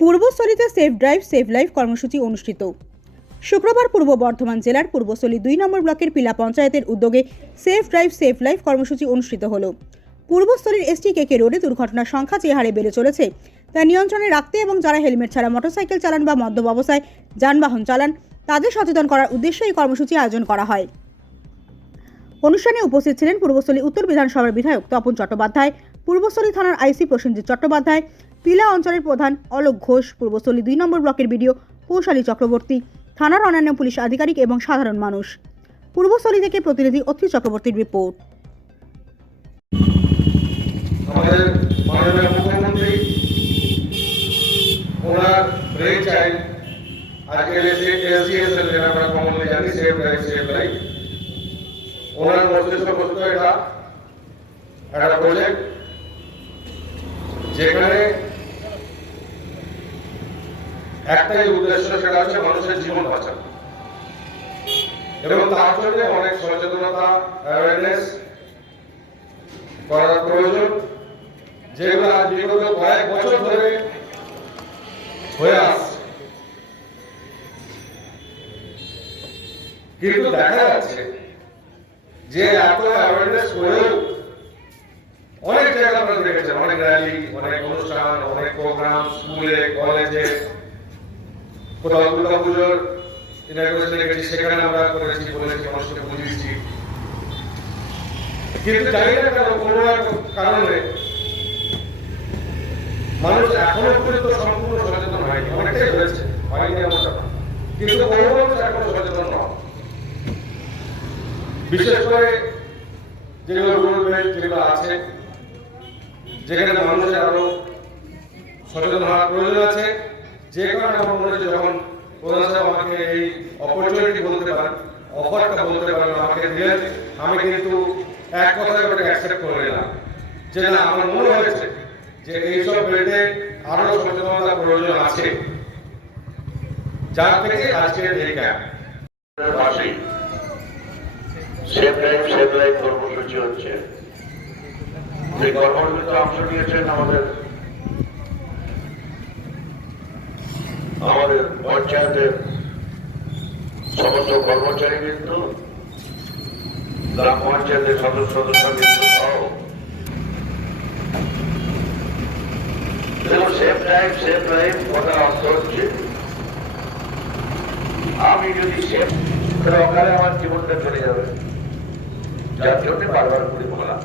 পূর্বস্থলীতে safe drive save life কর্মসূচি অনুষ্ঠিত। শুক্রবার পূর্ব বর্ধমান জেলার পূর্বস্থলী 2 নম্বর ব্লকের পিলা পঞ্চায়েতের উদ্যোগে সেফ ড্রাইভ সেভ লাইফ কর্মসূচি অনুষ্ঠিত হলো। পূর্বস্থলীর STKK রোডে দুর্ঘটনার সংখ্যা যে হারে বেড়ে চলেছে তা নিয়ন্ত্রণে রাখতে এবং যারা হেলমেট ছাড়া মোটরসাইকেল চালান বা মদ্যপ অবস্থায় যানবাহন চালান তাদের সচেতন করার উদ্দেশ্যে এই কর্মসূচি আয়োজন করা হয়। অনুষ্ঠানে উপস্থিত ছিলেন পূর্বস্থলী উত্তর বিধানসভার বিধায়ক তপন চট্টোপাধ্যায়, পূর্বস্থলী থানার IC প্রসেনজিৎ চট্টোপাধ্যায়, পিলা অঞ্চলের প্রধান অলোক ঘোষ, পূর্বস্থলী 2 নম্বর ব্লকের বিডিও কৌশালী চক্রবর্তী, থানার অন্যান্য পুলিশ আধিকারিক এবং সাধারণ মানুষ। পূর্বস্থলী থেকে প্রতিনিধি অত্রি চক্রবর্তীর রিপোর্ট। আমাদের মাননীয় মুখ্যমন্ত্রী ওনার ব্রেন চাইল্ড আজকের SDSL যেটা আমরা কমনলি জানি সেভ লাইফ সেভ লাইফ, ওনার মস্তিষ্কগত এটা একটা প্রজেক্ট যেখানে একটাই উদ্দেশ্য, সেটা হচ্ছে মানুষের জীবন বাঁচানো এবং তার জন্য অনেক সচেতনতা অ্যাওয়ারনেস করার প্রয়োজন, যেগুলো আজ বিগত কয়েক বছর ধরে হয়ে আসছে। কিন্তু দেখা যাচ্ছে যে এত অ্যাওয়ারনেস করেও অনেক জায়গায় আপনারা দেখেছেন, অনেক র্যালি, অনেক অনুষ্ঠান, অনেক প্রোগ্রাম, স্কুলে কলেজে, কোথাও দুর্গা পুজোর ইনঅগ্রেশন দেখেছি, সেখানে আমরা করেছি, বলেছি, মানুষকে বুঝিয়েছি। কিন্তু জানি না কেন কোনো এক কারণে মানুষ এখনো পর্যন্ত সম্পূর্ণ সচেতন হয়নি। অনেকটাই হয়েছে, হয়নি এমনটা না, কিন্তু বহু মানুষ এখনো সচেতন নয়। বিশেষ করে যেগুলো রুরাল বেল্ট যেগুলো আছে, যেখানে মানুষের আরো সচেতন হওয়ার প্রয়োজন আছে। যে কারণে আমার মনে হচ্ছে যখন প্রধান সাহেব আমাকে এই অপরচুনিটি বলতে পারেন, অফারটা বলতে পারেন, আমাকে দিলেন, আমি কিন্তু এক কথায় ওটাকে অ্যাকসেপ্ট করে নিলাম যে না, আমার মনে হয়েছে যে এইসব বেল্টে আরো সচেতনতার প্রয়োজন আছে, যার থেকে আজকের এই camp. Save life save life কর্মসূচি হচ্ছে। এই কর্মসূচিতে অংশ নিয়েছেন আমাদের পঞ্চায়েতের সমস্ত কর্মচারীবৃন্দ, গ্রাম পঞ্চায়েতের সদস্যবৃন্দ সহ। সেভ লাইফ সেভ লাইফ কথার অর্থ হচ্ছে আমি যদি সেভ, তাহলে ওখানে আমার জীবনটা চলে যাবে, যার জন্য বারবার করে বলা।